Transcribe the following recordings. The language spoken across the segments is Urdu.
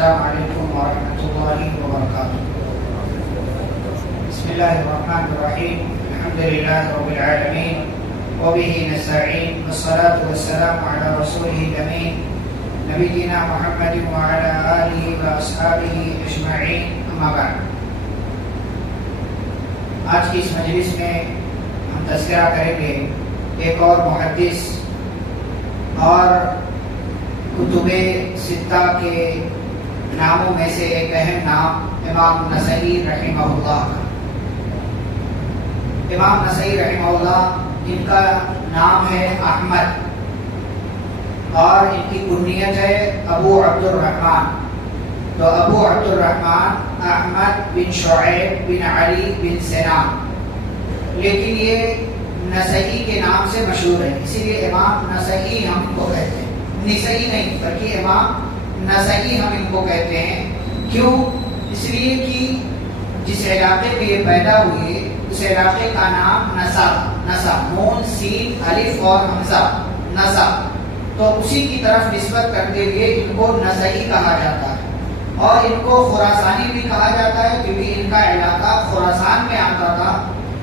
السلام علیکم ورحمۃ اللہ وبرکاتہ۔ بسم اللہ الرحمن الرحیم، الحمد للہ رب العالمین وبہ نستعین والصلاة والسلام علی رسولہ الامین نبینا محمد وعلی آلہ واصحابہ اجمعین، اما بعد۔ آج کی اس مجلس میں ہم تذکرہ کریں گے ایک اور محدث اور کتب ستہ کے ناموں میں سے ایک اہم نام امام نسائی رحمہ اللہ کا۔ امام نسائی رحمہ اللہ، ان کا نام ہے احمد اور ان کی کنیت ہے ابو عبد الرحمن۔ تو ابو عبد الرحمن احمد بن شعیب بن علی بن سنان، لیکن یہ نسائی کے نام سے مشہور ہے، اسی لیے امام نسائی ہم ان کو کہتے ہیں، نسائی نہیں بلکہ امام نسائی ہم ان کو کہتے ہیں۔ کیوں؟ اس لیے کہ جس علاقے میں یہ پیدا ہوئے اس علاقے کا نام نسا، نون سین الف اور حمزہ، نسا، تو اسی کی طرف نسبت کرتے ہوئے ان کو نسائی کہا جاتا ہے، اور ان کو خراسانی بھی کہا جاتا ہے کیونکہ ان کا علاقہ خراسان میں آتا تھا،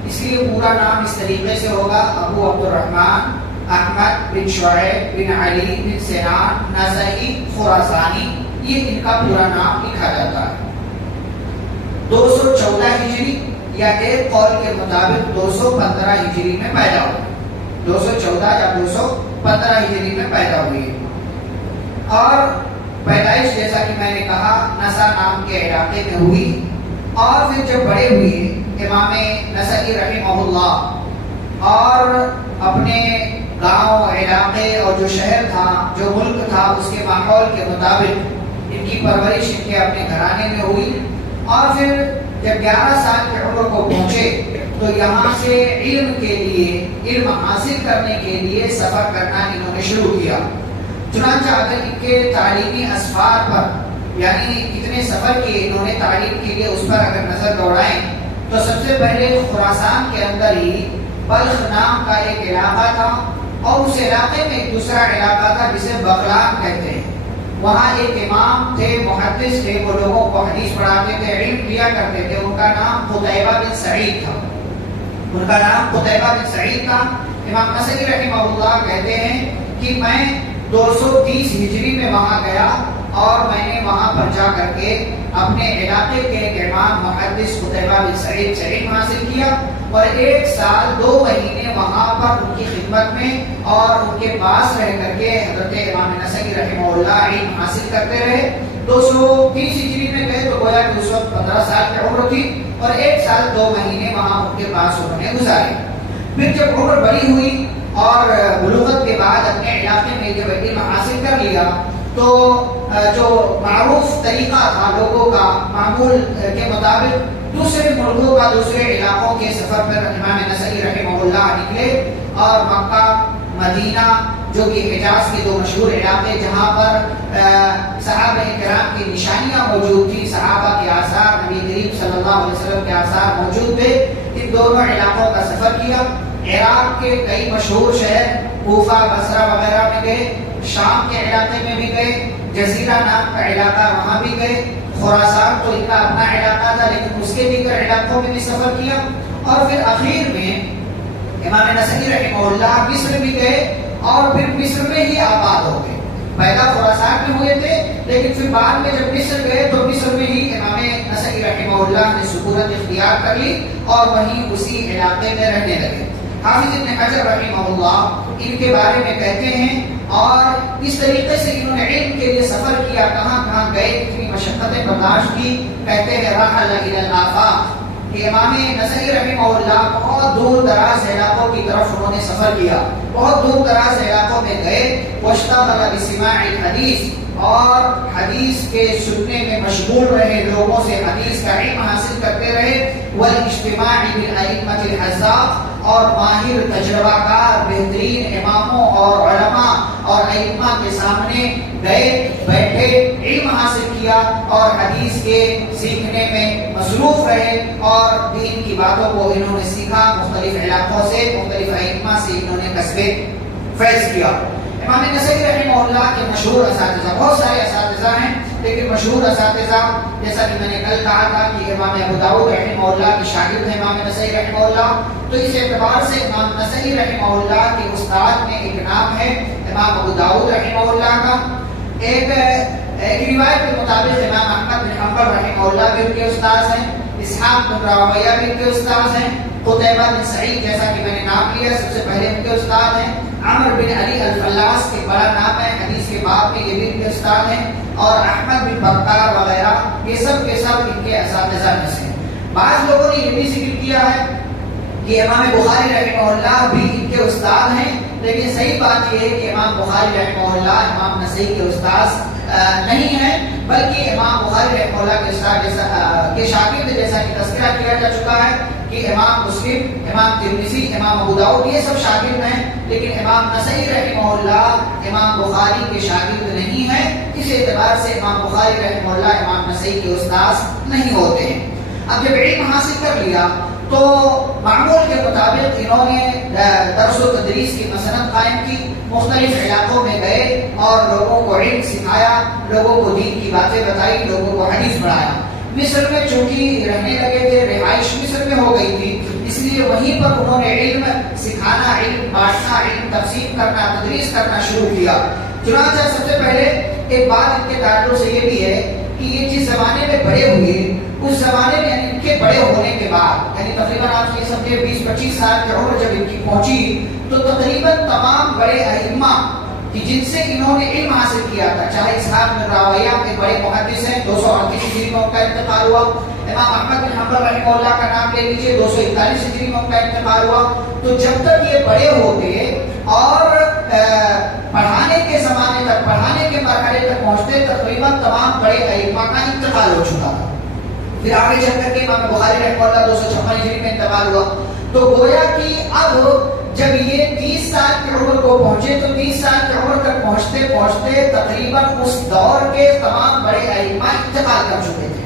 اس لیے پورا نام اس طریقے سے ہوگا ابو عبد الرحمن احمد بن شعیب بن علی بن سنان نسائی خراسانی، یہ ان کا پورا نام لکھا جاتا ہے۔ 214 ہجری یا ایک قول کے مطابق 215 ہجری میں پیدا ہوئے، 214 یا 215 ہجری میں پیدا ہوئے، اور پیدائش جیسا کہ میں نے کہا نسا نام کے علاقے میں ہوئی، اور پھر جب بڑے ہوئے امام نسائی رحمہ اللہ اور اپنے گاؤں علاقے اور جو شہر تھا جو ملک تھا اس کے ماحول کے مطابق ان کی پرورش ان کے اپنے گھرانے میں ہوئی، اور پھر جب 11 سال کی عمر کو پہنچے تو یہاں سے علم کے لیے، علم حاصل کرنے کے لیے سفر کرنا انہوں نے شروع کیا۔ چنانچہ اگر ان کے تعلیمی اسفار پر، یعنی کتنے سفر کیے انہوں نے تعلیم کے لیے، اس پر اگر نظر دوڑائیں تو سب سے پہلے خراسان کے اندر ہی بلخ نام کا ایک علاقہ تھا، اور اس علاقے میں ایک دوسرا علاقہ تھا جسے بغلان کہتے ہیں۔ وہاں ایک امام تھے، محدث تھے، وہ لوگوں کو حدیث پڑھاتے تھے، علم دیا کرتے تھے، ان کا نام قتیبہ بن سعید تھا، ان کا نام قتیبہ بن سعید تھا۔ امام نسائی رحمہ اللہ کہتے ہیں کہ میں 230 ہجری میں وہاں گیا، اور میں نے وہاں پر جا کر کے اپنے علاقے کے ایک امام محدث قتیبہ بن سعید سے علم حاصل کیا، اور 1 سال 2 مہینے وہاں پر ان کی خدمت میں اور ان کے پاس رہ کر کے حضرت امام نسائی رحمہ اللہ علم حاصل کرتے رہے۔ 230 ہجری میں گئے تو گویا کہ اس وقت 15 سال کی عمر تھی، اور 1 سال 2 مہینے وہاں ان کے پاس انہوں نے گزارے۔ پھر جب عمر بڑی ہوئی اور بلوغت کے بعد اپنے علاقے میں جب علم حاصل کر لیا تو جو معروف طریقہ تھا لوگوں کا معمول کے مطابق دوسرے ملکوں کا، دوسرے علاقوں کے سفر پر امام نسائی رحمہ اللہ نکلے، اور مکہ، مدینہ جو کہ حجاز کے 2 مشہور علاقے جہاں پر صحابہ کرام کی نشانیاں موجود تھیں، صحابہ کے آثار، نبی کریم صلی اللہ علیہ وسلم کے آثار موجود تھے، ان دونوں علاقوں کا سفر کیا۔ عراق کے کئی مشہور شہر کوفہ، بصرہ وغیرہ میں گئے، شام کے علاقے میں بھی گئے، جزیرہ نام کا علاقہ وہاں بھی گئے، خراسان تو ان کا اپنا علاقہ تھا لیکن اس کے دیگر علاقوں میں بھی سفر کیا، اور پھر اخیر میں امام نسائی رحمہ اللہ مصر بھی گئے، اور پھر مصر میں ہی آباد ہو گئے۔ پیدا خراسان میں ہوئے تھے لیکن پھر بعد میں جب مصر گئے تو مصر میں ہی امام نسائی رحمہ اللہ نے سکونت اختیار کر لی، اور وہیں اسی علاقے میں رہنے لگے۔ حافظ ابن حجر رحمہ اللہ ان کے بارے میں کہتے ہیں، اور اس طریقے سے انہوں نے علم کے لیے سفر کیا، کہاں کہاں گئے، کتنی مشقتیں برداشت کی۔ کہتے ہیں رحل الی الآفاق، کہ امام نسائی رحمہ اللہ بہت دور دراز علاقوں کی طرف انہوں نے سفر کیا، بہت دور دراز علاقوں میں گئے۔ واشتغل بسماع الحدیث، اور حدیث کے سننے میں مشغول رہے، لوگوں سے حدیث کا علم حاصل کرتے رہے۔ والاجتماع بالائمۃ الحذاق، اور ماہر تجربہ کار بہترین اماموں اور علماء اور ائمہ کے سامنے گئے، بیٹھے، علم حاصل کیا، اور حدیث کے سیکھنے میں مصروف رہے، اور دین کی باتوں کو انہوں نے سیکھا، مختلف علاقوں سے، مختلف ائمہ سے انہوں نے کسب فیض کیا۔ امام نسائی رحمہ اللہ کے مشہور اساتذہ، بہت سارے اساتذہ ہیں لیکن مشہور اساتذہ جیسا کہ میں نے کل کہا تھا کہ امام ابو داؤد رحمہ اللہ کے شاگرد ہیں امام نسائی رحمہ اللہ، تو اس اعتبار سے امام نسائی رحمہ اللہ کے استاد میں ایک نام ہے امام ابو داؤد رحمہ اللہ کا۔ ایک روایت کے مطابق امام احمد بن حنبل رحمہ اللہ بھی ان کے استاد ہیں، اسحاق بن راہویہ بھی ان کے استاد ہیں، قتیبہ بن سعید جیسا کہ میں نے نام لیا سب سے پہلے ان کے استاد ہیں، عمر بن علی الفلاس کے بڑا نام ہے حدیث کے باب میں، یہ بھی ان کے استاد ہیں، اور احمد بن بکار وغیرہ یہ سب کے سب ان کے اساتذہ میں سے۔ بعض لوگوں نے یہ بھی ذکر کیا ہے کہ امام بخاری رحمہ اللہ بھی ان کے استاد ہیں، لیکن صحیح بات یہ ہے کہ امام بخاری رحمہ اللہ امام نسائی کے استاد نہیں ہیں، بلکہ امام بخاری رحمہ اللہ کے استاد کے شاگرد جیسا کہ تذکرہ کیا جا چکا ہے کہ امام مسلم، امام ترمذی، امام ابو داؤد یہ سب شاگرد ہیں، لیکن امام نسائی رحمہ اللہ امام بخاری کے شاگرد نہیں ہیں، اس اعتبار سے امام بخاری رحمہ اللہ امام نسائی کے استاد نہیں ہوتے ہیں۔ اب جب علم حاصل کر لیا تو معمول کے مطابق انہوں نے درس و تدریس کی مسند قائم کی، مختلف علاقوں میں گئے اور لوگوں کو علم سکھایا، لوگوں کو دین کی باتیں بتائی، لوگوں کو حدیث پڑھایا۔ مصر میں چونکہ رہنے لگے تھے، رہائش مصر میں ہو گئی تھی، اس لیے وہیں پر انہوں نے علم سکھانا، علم بانٹنا، علم تقسیم کرنا، تدریس کرنا شروع کیا۔ چنانچہ سب سے پہلے ایک بات ان کے تعلق سے یہ بھی ہے کہ یہ جس زمانے میں بڑے ہوئے اس زمانے میں یعنی ان کے بڑے ہونے کے بعد، یعنی تقریباً آپ یہ سمجھے 20-25 سال کی عمر جب ان کی پہنچی تو تقریباً تمام بڑے ائمہ کہ جن سے انہوں نے علم حاصل کیا تھا، چاہے اسحاق بن راہویہ کے بڑے محدث ہیں، 238 ہجری میں ان کا انتقال ہوا، امام احمد بن حنبل رحمہ اللہ کا نام لے لیجیے 241 ہجری میں ان کا انتقال ہوا، تو جب تک یہ بڑے ہوتے اور پڑھانے کے زمانے تک، پڑھانے کے مرحلے تک پہنچتے تقریباً تمام بڑے ائمہ کا انتقال ہو چکا تھا۔ پھر آگے چل کر کے امام بخاری رحمہ اللہ 256 ہجری میں انتقال ہوا، تو گویا کہ اب جب یہ 30 سال کی عمر کو پہنچے تو 30 سال کی عمر تک پہنچتے پہنچتے تقریباً اس دور کے تمام بڑے ائمہ انتقال کر چکے تھے۔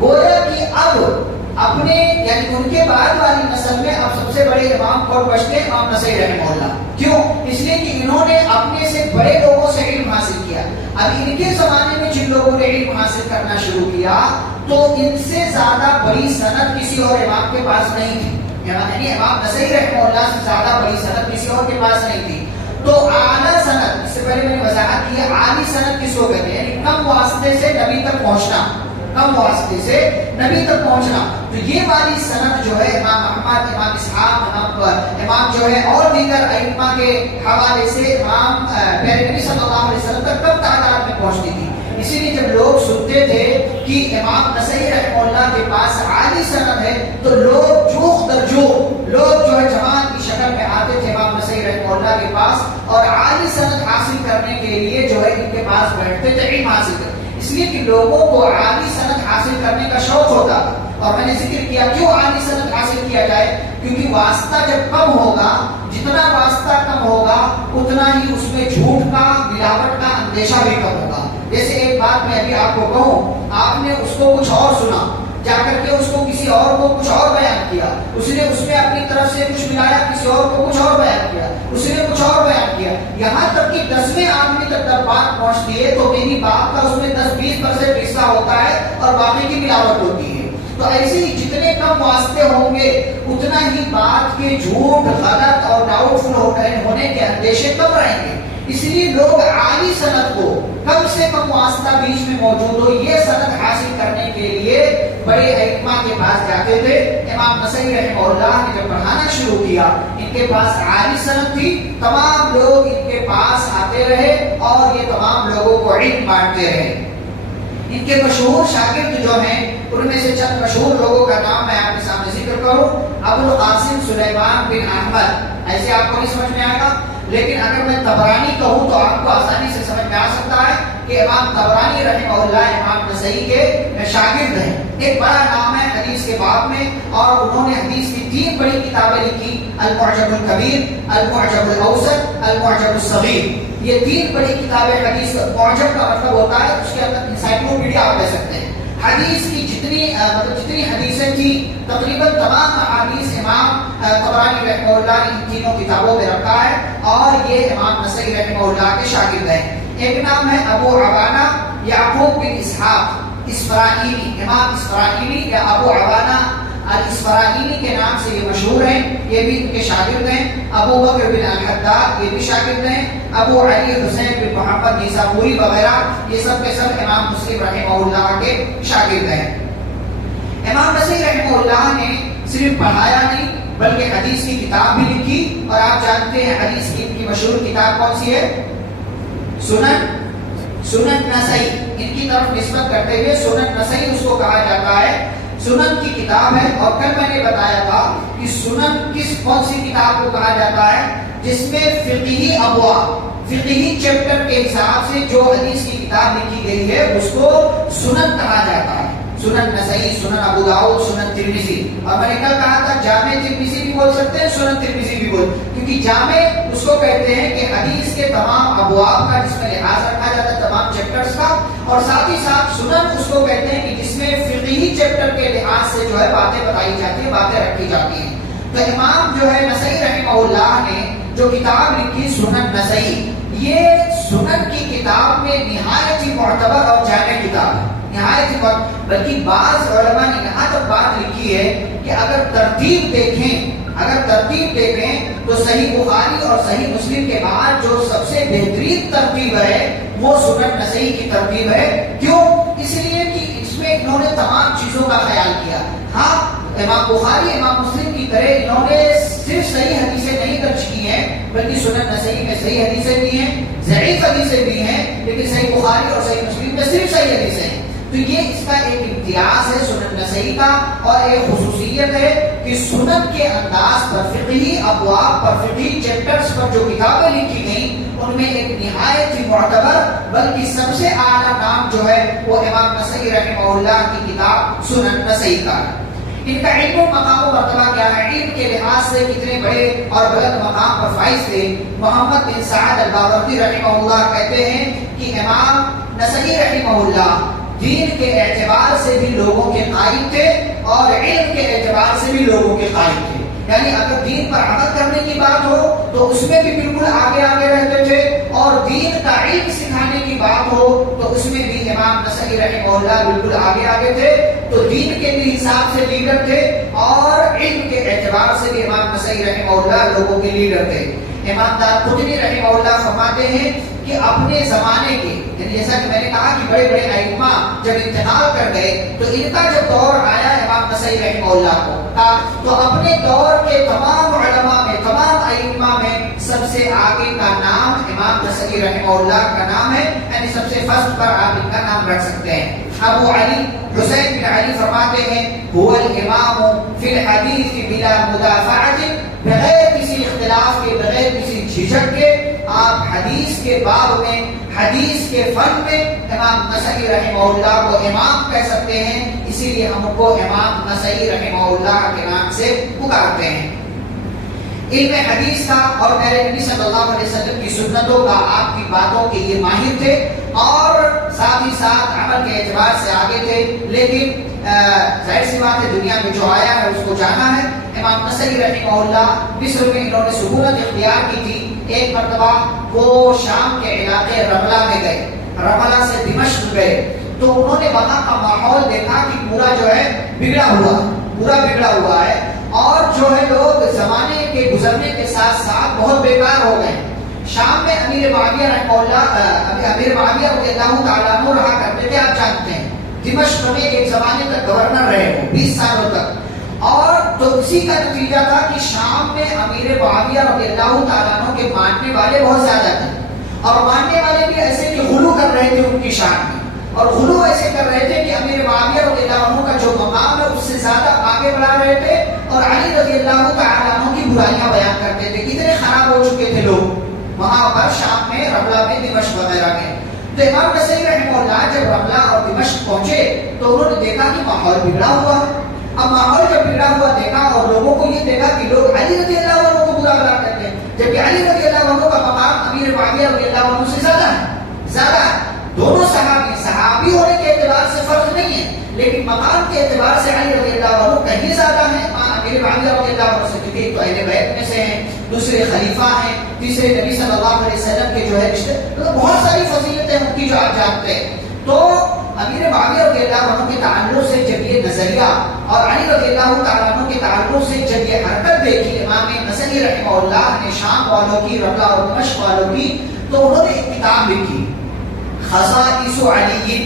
گویا کہ اب اپنے یعنی ان کے بعد والی نسل میں اب سب سے بڑے امام کون بچتے ہیں؟ امام نسائی رحمہ اللہ۔ کیوں؟ اس لیے کہ انہوں نے اپنے سے بڑے لوگوں سے علم حاصل کیا۔ اب ان کے زمانے میں جن لوگوں نے علم حاصل کرنا شروع کیا تو ان سے زیادہ بڑی سند کسی اور امام کے پاس نہیں تھی، یعنی امام نسائی رحمہ اللہ سے زیادہ بڑی سند کسی اور کے پاس نہیں تھی۔ تو اعلیٰ سند، اس سے پہلے میں نے وضاحت کی ہے، اعلی سند کس کو کہتے ہیں؟ یعنی کم واسطے سے نبی تک پہنچنا، کم واسطے سے نبی تک پہنچنا۔ تو یہ والی سند جو ہے امام احمد، امام اسحاق، امام جو ہے اور دیگر ائمہ کے حوالے سے امام پیارے نبی صلی اللہ علیہ وسلم تک کم تعداد میں پہنچتی تھی۔ اسی لیے جب لوگ سنتے تھے کہ امام نسائی رحمہ اللہ کے پاس عالی سند ہے تو لوگ جوخ در جوخ لوگ جو ہے جماعت کی شکل میں آتے تھے امام نسائی رحمہ اللہ کے پاس اور عالی سند حاصل کرنے کے لیے جو ہے ان کے پاس بیٹھتے تھے علم حاصل کرتے، اس لیے کہ لوگوں کو عالی سند حاصل کرنے کا شوق ہوتا تھا۔ اور میں نے ذکر کیا کیوں عالی سند حاصل کیا جائے، کیونکہ واسطہ جب کم ہوگا، جتنا واسطہ کم ہوگا اتنا ہی اس میں جھوٹ کا، ملاوٹ کا اندیشہ بھی کم ہوگا۔ جیسے ایک بات میں ابھی آپ کو کہوں، آپ نے اس کو کچھ اور سنا، جا کر کے اس کو کسی اور کو کچھ اور بیان کیا، اس نے اس میں اپنی طرف سے کچھ ملایا، کسی اور کو کچھ اور بیان کیا، اس نے کچھ اور بیان کیا، یہاں تک کہ 10ویں آدمی تک جب بات پہنچتی ہے تو میری بات کا اس میں 10-20% حصہ ہوتا ہے اور باقی کی ملاوٹ ہوتی ہے۔ تو ایسے ہی جتنے کم واسطے ہوں گے اتنا ہی بات کے جھوٹ، غلط اور ڈاؤٹ فل ہونے کے اندیشے کم رہیں گے۔ اس لیے لوگ عالی سند کو، کم سے کم واسطہ بیچ میں موجود ہو، یہ سند حاصل کرنے کے لیے بڑے ائمہ کے پاس جاتے تھے۔ امام نسائی رحمہ اللہ نے جب پڑھانا شروع کیا، ان کے پاس عالی سند تھی، تمام لوگ ان کے پاس آتے رہے اور یہ تمام لوگوں کو علم بانٹتے رہے۔ ان کے مشہور شاگرد جو ہیں ان میں سے چند مشہور لوگوں کا نام میں آپ کے سامنے ذکر کروں۔ ابو القاسم سلیمان بن احمد، ایسے آپ کو نہیں سمجھ میں آئے گا، لیکن اگر میں طبرانی کہوں تو آپ کو آسانی سے سمجھ میں آ سکتا ہے کہ امام طبرانی رحمہ اللہ امام نسائی کے شاگرد ہیں۔ ایک بڑا نام ہے حدیث کے باب میں اور انہوں نے حدیث کی 3 بڑی کتابیں لکھی، المعجم الکبیر، المعجم الاوسط، المعجم الصغیر۔ یہ 3 بڑی کتابیں حدیث، معجم کا مطلب ہوتا ہے اس کے اندر انسائکلوپیڈیا آپ کہہ سکتے ہیں، حدیث کی جتنی حدیثیں تھی تقریباً تمام احادیث امام طبرانی رحمہ اللہ نے ان تینوں کتابوں میں رکھا ہے، اور یہ امام نسائی رحمہ اللہ کے شاگرد ہیں۔ ایک نام ہے ابو عوانہ یعقوب بن اسحاق اسفرائیلی، امام اسفرائیلی یا ابو عوانہ الاسفرائیلی کے نام سے یہ مشہور ہیں، یہ بھی ان کے شاگرد ہیں۔ ابو بکر بن الحداد یہ بھی شاگرد ہیں۔ ابو علی حسین بن محمد نیسابوری وغیرہ یہ سب کے سب امام مسلم رحمہ اللہ کے شاگرد ہیں۔ امام نسائی رحمہ اللہ نے صرف پڑھایا نہیں بلکہ حدیث کی کتاب بھی لکھی، اور آپ جانتے ہیں حدیث کی ان کی مشہور کتاب کون سی ہے؟ سنن نسائی، ان کی طرف نسبت کرتے ہوئے سنن نسائی اس کو کہا جاتا ہے، سنن کی کتاب ہے۔ اور کل میں نے بتایا تھا کہ سنن کون سی کتاب کو کہا جاتا ہے؟ جس میں فقہی ابواب، فقہی چیپٹر کے حساب سے جو حدیث کی کتاب لکھی گئی ہے اس کو سنن کہا جاتا ہے۔ سنن نسائی، سنن ابو داؤد، سنن ترمذی، اور میں نے کل کہا تھا جامع ترمذی بھی بول سکتے ہیں، سنن ترمذی بھی بول، کیونکہ جامع اس کو کہتے ہیں کہ حدیث کے تمام ابواب کا جس میں لحاظ رکھا جاتا ہے، تمام چیپٹرز کا، اور ساتھ ہی ساتھ سنن اس کو کہتے ہیں کہ جس میں فقہی چیپٹر کے لحاظ سے جو ہے باتیں بتائی جاتی ہیں، باتیں رکھی جاتی ہیں۔ تو امام جو ہے نسائی رحمہ اللہ نے جو کتاب لکھی سنن نسائی، یہ سنن کی کتاب میں نہایت ہی معتبر اور جامع کتاب ہے، نہایت ہی بلکہ بعض علماء نے یہاں تک بات لکھی ہے کہ اگر ترتیب دیکھیں تو صحیح بخاری اور صحیح مسلم کے بعد جو سب سے بہترین ترتیب ہے وہ سنن نسائی کی ترتیب ہے۔ کیوں؟ اس لیے کہ اس میں انہوں نے تمام چیزوں کا خیال کیا۔ ہاں، امام بخاری امام مسلم کی طرح انہوں نے صرف صحیح حدیثیں نہیں درج کی ہیں بلکہ سنن نسائی میں صحیح حدیثیں بھی ہیں، ضعیف حدیثیں بھی ہیں، لیکن صحیح بخاری اور صحیح مسلم میں صرف صحیح حدیثیں ہیں۔ تو یہ اس کا ایک امتیاز ہے سنن نسائی کا، اور ایک خصوصیت ہے کہ سنن کے انداز پر، فقہی ابواب پر، فقہی چیپٹرز پر جو کتابیں لکھی گئیں ان میں ایک نہایت ہی معتبر بلکہ سب سے اعلیٰ نام جو ہے وہ امام نسائی رحمہ اللہ کی کتاب سنن نسائی کا ہے۔ ان کا علم و مقام و مرتبہ کیا ہے؟ علم کے لحاظ سے کتنے بڑے اور بلند مقام پر فائز تھے؟ محمد بن سعد الباورتی رحمہ اللہ کہتے ہیں کہ امام نسائی رحمہ اللہ دین کے اعتبار سے بھی لوگوں کے قائم تھے اور علم کے اعتبار سے بھی لوگوں کے قائم تھے، یعنی اگر دین پر عمل کرنے کی بات ہو تو اس میں بھی بالکل آگے رہتے تھے، اور دین کا علم سکھانے کی بات ہو تو اس میں بھی امام نسائی رحمہ اللہ بالکل آگے تھے۔ تو دین کے بھی حساب سے لیڈر تھے اور علم کے اعتبار سے بھی امام نسائی رحمہ اللہ لوگوں کے لیڈر تھے۔ امام دارقطنی رحمہ اللہ فرماتے ہیں کہ اپنے زمانے کے، یعنی جیسا کہ میں نے کہا کہ بڑے بڑے ائمہ جب انتقال کر گئے تو ان کا جب دور آیا امام نسائی رحمہ اللہ کو، تو اپنے دور کے تمام علماء میں، تمام ائمہ میں سب سے آگے کا نام امام نسائی رحمہ اللہ کا نام ہے، یعنی سب سے فرسٹ پر آپ ان کا نام رکھ سکتے ہیں۔ ابو علی حسین بن علی فرماتے ہیں هو الامام فی الحدیث بلا مدافعت، بغیر کسی اختلاف کے، بغیر کسی جھجک کے آپ حدیث کے باب میں، حدیث کے فن میں امام نسائی رحمہ اللہ کو امام کہہ سکتے ہیں، اسی لیے ہم کو امام نسائی رحمہ اللہ کے نام سے پکارتے ہیں۔ علم حدیث کا اور میرے نبی صلی اللہ علیہ وسلم کی سنتوں کا، آپ کی باتوں کے یہ ماہر تھے، اور ساتھ ہی ساتھ عمل کے اعتبار سے آگے تھے، لیکن ظاہر سی بات ہے دنیا میں جو آیا ہے اس کو جانا ہے۔ امام نسائی رحمہ اللہ مصر میں انہوں نے سہولت اختیار کی تھی، ایک مرتبہ وہ شام کے علاقے رملہ میں گئے، رملہ سے دمشق گئے، تو انہوں نے وہاں کا ماحول دیکھا کہ پورا جو ہے بگڑا ہوا ہے، اور جو ہے لوگ زمانے کے گزرنے کے ساتھ ساتھ بہت بیکار ہو گئے۔ شام میں امیر معاویہ رحمہ اللہ، امیر معاویہ رضی اللہ تعالیٰ عنہ رہا کرتے تھے، آپ جانتے ہیں دمشق میں ایک زمانے تک گورنر رہے وہ 20 سالوں تک، اور تو اسی کا نتیجہ تھا کہ شام میں امیر معاویہ رضی اللہ تعالیٰ عنہ کے ماننے والے بہت زیادہ تھے، اور ماننے والے بھی ایسے کہ غلو کر رہے تھے ان کی شان میں، اور غلو ایسے کر رہے تھے کہ امیر معاویہ رضی اللہ عنہ کا جو مقام ہے اس سے زیادہ آگے بڑھا رہے تھے، اور علی رضی اللہ تعالیٰ عنہ کی برائیاں بیان کرتے تھے۔ اتنے خراب ہو چکے تھے لوگ وہاں پر شام میں، رملہ میں، دمشق وغیرہ میں۔ تو امام نسائی رحمہ اللہ جب رملہ اور دمشق پہنچے تو انہوں نے دیکھا کہ ماحول بگڑا ہوا ہے۔ اب ماحول جب بگڑا ہوا دیکھا اور لوگوں کو یہ دیکھا کہ لوگ علی رضی اللہ عنہ کو برا بلا کرتے ہیں، جبکہ علی رضی اللہ عنہ کا مقام امیر معاویہ رضی اللہ عنہ سے زیادہ ہے۔ دونوں صحابی ہونے کے اعتبار سے فرق نہیں ہے، مقام کے اعتبار سے علی رضی اللہ عنہ کہیں زیادہ ہیں امیر معاویہ رضی اللہ عنہ سے، کیونکہ ایک تو اہل بیت میں سے ہیں، دوسرے خلیفہ ہیں، تیسرے نبی صلی اللہ علیہ وسلم کے جو ہے رشتے، مطلب بہت ساری فضیلتیں ان کی جو آپ جانتے ہیں. تو امیر معاویہ رضی اللہ عنہ کے تعلق سے جب یہ نظریہ اور علی رضی اللہ تعالیٰ عنہ کے تعلق سے جب یہ حرکت دیکھی امام نسائی رحمہ اللہ نے شام والوں کی، رملہ اور دمشق والوں کی، تو انہوں نے ایک کتاب لکھی خصائص علی،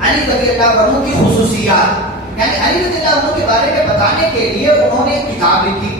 علی رضی اللہ عنہ کی خصوصیات، یعنی علی رضی اللہ عنہ کے بارے میں بتانے کے لیے انہوں نے ایک کتاب لکھی.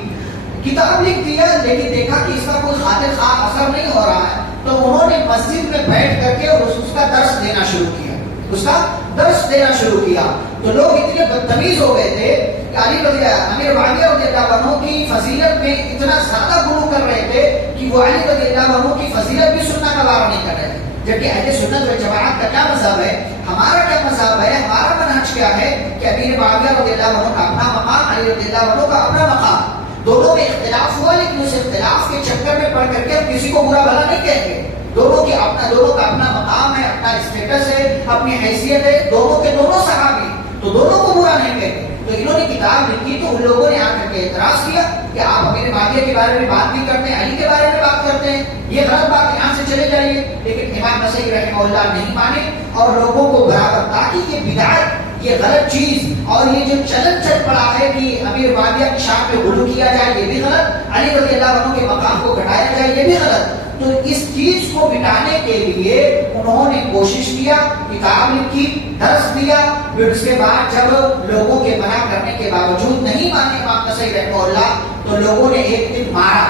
کتاب لکھ دیا لیکن دیکھا کہ اس کا کوئی خاطر خواہ اثر نہیں ہو رہا ہے، تو انہوں نے مسجد میں بیٹھ کر کے اس کا درس دینا شروع کیا، اس کا درس دینا شروع کیا. تو لوگ اتنے بدتمیز ہو گئے تھے کہ امیر معاویہ رضی اللہ عنہ کی فضیلت میں اتنا زیادہ غلو کر رہے تھے کہ وہ علی رضی اللہ عنہ کی فضیلت بھی سننا گوارا نہیں کر رہے تھے. جبکہ اہل سنت والجماعت کا کیا مذہب ہے، ہمارا کیا مذہب ہے، ہمارا منہج کیا ہے کہ امیر معاویہ رضی اللہ عنہ کا اپنا مقام، علی رضی اللہ عنہ کا اپنا مقام. دونوں میں اختلاف ہوا لیکن اس اختلاف کے چکر میں پڑ کر کے ہم کسی کو برا بھلا نہیں کہیں گے. دونوں کا اپنا مقام ہے، اپنا اسٹیٹس ہے، اپنی حیثیت ہے، دونوں کے دونوں صحابی، تو دونوں کو برا نہیں کہتے. تو انہوں نے کتاب لکھی تو ان لوگوں نے آ کر کے اعتراض کیا کہ آپ امیر معاویہ کے بارے میں بات نہیں کرتے ہیں، علی کے بارے میں بات کرتے ہیں، یہ غلط بات، یہاں سے چلے جائیے. لیکن امام نسائی رحمہ اللہ نہیں مانے اور لوگوں کو برابر، تاکہ یہ بدعت، یہ غلط چیز اور یہ جو چلن چل پڑا ہے کہ امیر معاویہ کی شان پہ غلو کیا جائے، یہ بھی غلط، علی رضی اللہ عنہ کے مقام کو گھٹایا جائے، یہ بھی غلط. تو اس چیز کو مٹانے کے لیے انہوں نے کوشش کیا، کتاب لکھی، درس دیا. پھر اس کے بعد جب لوگوں کے منع کرنے کے باوجود نہیں مانے امام نسائی رحمہ اللہ، تو لوگوں نے ایک دن مارا،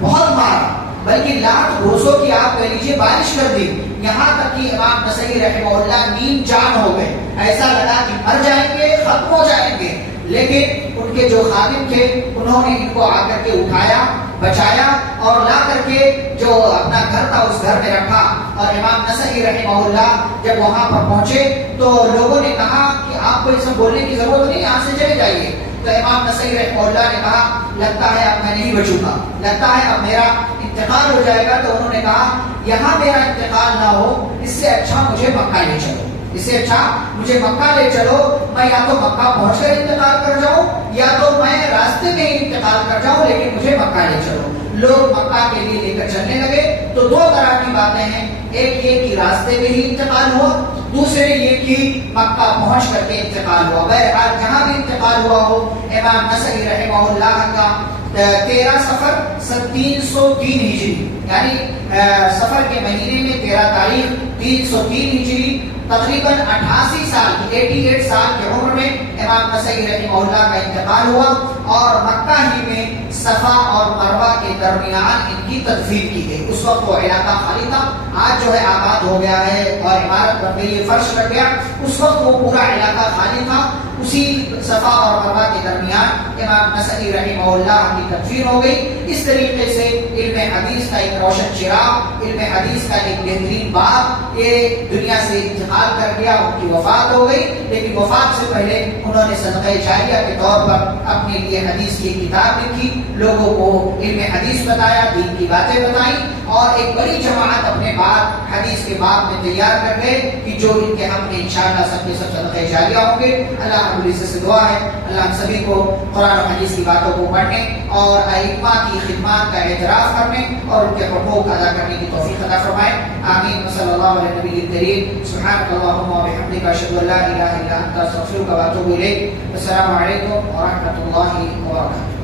بہت مارا، بلکہ لاکھ گھوسوں کی آپ کہہ لیجیے بارش کر دی، یہاں تک کہ امام نسائی رحمہ اللہ نیم جان ہو گئے. ایسا لگا کہ مر جائیں گے، ختم ہو جائیں گے. لیکن ان کے جو خادم تھے انہوں نے ان کو آ کر کے اٹھایا، بچایا اور لا کر کے جو اپنا گھر تھا اس گھر میں رکھا. اور امام نسائی رحمہ اللہ جب وہاں پر پہنچے تو لوگوں نے کہا کہ آپ کو یہ سب بولنے کی ضرورت نہیں، یہاں سے چلے جائیے. تو امام نسائی رحمہ اللہ نے کہا لگتا ہے اب میں نہیں بچوں گا، لگتا ہے اب میرا انتقال ہو جائے گا. تو انہوں نے کہا یہاں میرا انتقال نہ ہو، اس سے اچھا مجھے مکہ لے چلو، اس سے اچھا مجھے مکہ لے چلو. میں یا تو مکہ پہنچ کر انتقال کر جاؤں یا تو میں راستے میں ہی انتقال کر جاؤں، لیکن مجھے مکہ لے چلو. لوگ مکہ کے لیے لے کر چلنے لگے. تو دو طرح کی باتیں ہیں، ایک یہ کہ راستے میں ہی انتقال ہوا، دوسرے یہ کہ مکہ پہنچ کر کے انتقال ہوا. بہرحال جہاں بھی انتقال ہوا ہو، امام نسائی رحمہ اللہ کا 13 سفر 303 ہجری، یعنی سفر کے مہینے میں 13 تاریخ 303 ہجری، تقریباً 88 سال 88 سال کی عمر میں امام نسائی رحمہ اللہ کا انتقال ہوا. اور مکہ ہی میں صفا اور مروہ کے درمیان ان کی تدفین کی گئی. اس وقت وہ علاقہ خالی تھا، آج جو ہے آباد ہو گیا ہے اور عمارت بن گئی ہے، فرش لگ گیا. اس وقت وہ پورا علاقہ خالی تھا. اسی صفا اور مروہ کے درمیان امام نسائی رحمہ اللہ کی تدفین ہو گئی. اس طریقے سے علم حدیث کا ایک روشن چراغ، علم حدیث کا ایک بہترین باب یہ دنیا سے انتقال کر گیا. ان کی وفات ہو گئی، لیکن وفات سے پہلے انہوں نے صدقہ جاریہ کے طور پر اپنے لیے حدیث کی کتاب لکھی، لوگوں کو علم حدیث بتایا، دین کی باتیں بتائیں، اور ایک بڑی جماعت اپنے بعد حدیث کے باب میں تیار کر گئے کہ جو ان کے ہم نے انشاءاللہ سب کے سب صدقہ جاریہ ہوں گے. اللہ رب العزت سے دعا ہے اللہ ہم سبھی کو قرآن و حدیث کی باتوں کو پڑھنے اور ائمہ کی خدمات کا اعتراف کرنے اور ان کے حقوق ادا کرنے کی توفیق عطا فرمائے. آمین. صلی اللہ علیہ نبی الکریم. سبحانک اللہم و بحمدک، اشہد ان لا الہ الا انت، استغفرک و اتوب الیک. السلام علیکم و رحمۃ اللہ وبرکاتہ.